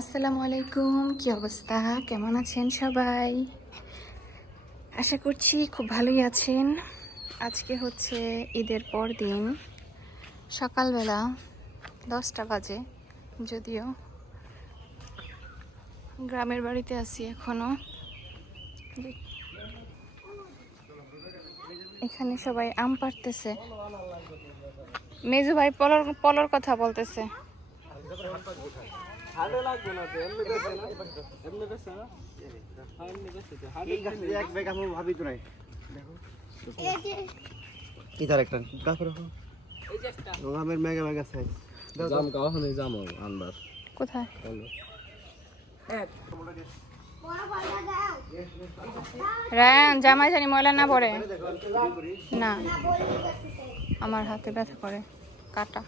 আসসালামু আলাইকুম, কি অবস্থা? কেমন আছেন সবাই? আশা করছি খুব ভালোই আছেন। আজকে হচ্ছে ঈদের পর দিন। সকালবেলা দশটা বাজে, যদিও গ্রামের বাড়িতে আছি এখনও। এখানে সবাই আম পাড়তেছে। মেজু ভাই পলর পলর কথা বলতেছে। হাটে লাগবে না তো এমনি বেছে না? এমনি বেছে না? হ্যাঁ, এমনি বেছে তো হাটে এক ব্যাগ আমি ভাবি তো নাই। ইধার একটা। কাপড় রাখো এই যে একটা। আমের মেগা মেগা সাইজ জাম গাও হনে জাম আনবার। কোথায়? হলো। রায়ন জামাই জানি ময়লা না পড়ে? না। আমার হাতে ব্যথা করে। কাটা।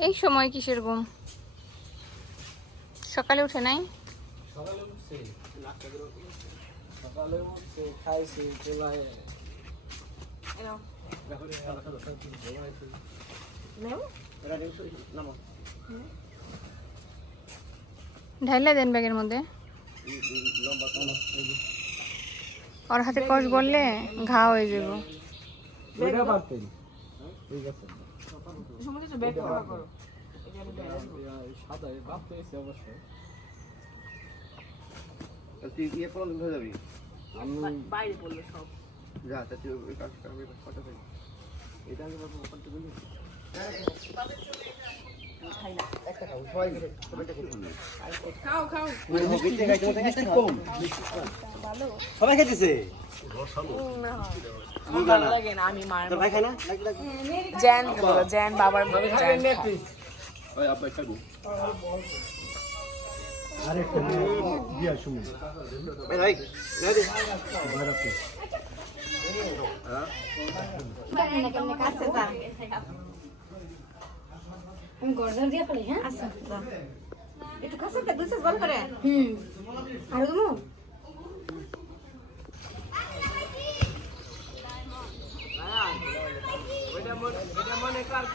এই সময় কিসের ঘুম? সকালে উঠে নাই? সকালে উঠছে সকালে উঠছে খাইছে চুলায়। ঢাইলে দেন ব্যাগের মধ্যে। ওর হাতে কষ বললে ঘা হয়ে যাব। সাদা বাপ পেয়েছে অবশ্যই তুই ইয়ে পড়ল হয়ে যাবি। আমি বাইরে পড়ল সব। যা তা তুই ওই কাজ করবি খাই এটা আমি বলব সবাই আমি মার জ্যান জ্যান বাবার ভাই ভাই। রেডি আমি গর্জন দিয়ে ফেলি হ্যাঁ? আচ্ছা একটু কাছে থাক দুই গল করে। হুম। আর তুমি ওইটা মনে এটা মনে কর কি যেন দাদুর পাতি লাগাইছা তাহলে কি চাই বাকিটা পাইছি ওই দিনে না বাবু ডিকা যাবে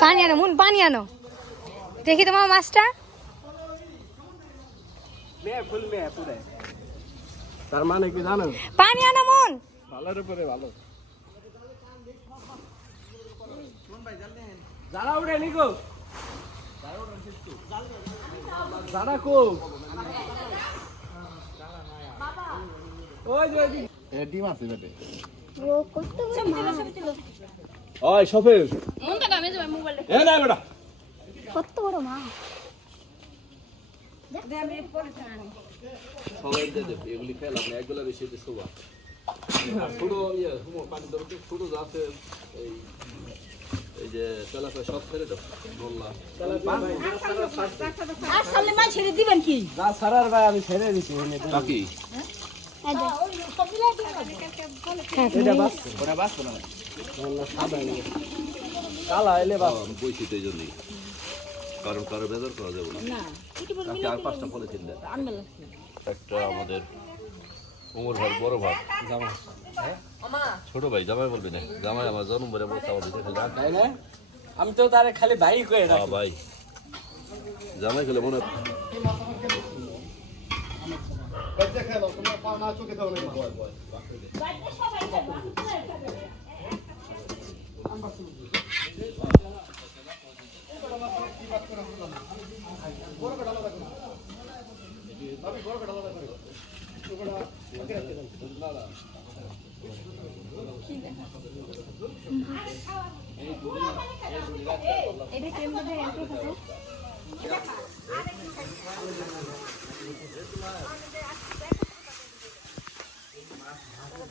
পানি আনো মুন পানি আনো। দেখি তোমার মাছটা। তার মানে কি জানো? পানি আনো মুন। ভালোর উপরে ভালো। যারা উঠে নিকো। যারা কো। ওই যে- ডিম আছে বেটে। ওই সফের। মন টাকা আমি যাবে মোবাইল এ না বেটা। কত বড় মা সবাই দিয়ে দেবে এগুলি খেলাম না একবেলা বেশি শোভা। ইয়ে পানি এই এই যে তেলাপা সব ছেড়ে দাও বললা আর সামনে মা ছেড়ে দিবেন কি? না সারার ভাই আমি ছেড়ে দিছি বাকি? এটা বাস ওটা বাস না সাদা কালা এলে বাস। আমি বইছি তো এই জন্যই। কারণ কারও বেজার করা যাবে না। পাঁচটা একটা আমাদের উমর ভাই বড় ভাই। জামাই। ছোট ভাই জামাই বলবি না জামাই আমার জন্ম বলে বলতে আমার আমি তো তারে খালি ভাই কয়ে হ্যাঁ ভাই। জামাই খেলে মনে বুঝবাই রসুন বাস করে না এই মাছটা না। আগে যাব খান মাছ কই গেল মাছ কই হলো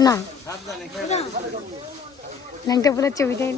না। ল্যাংটা ফুলের ছবিটাই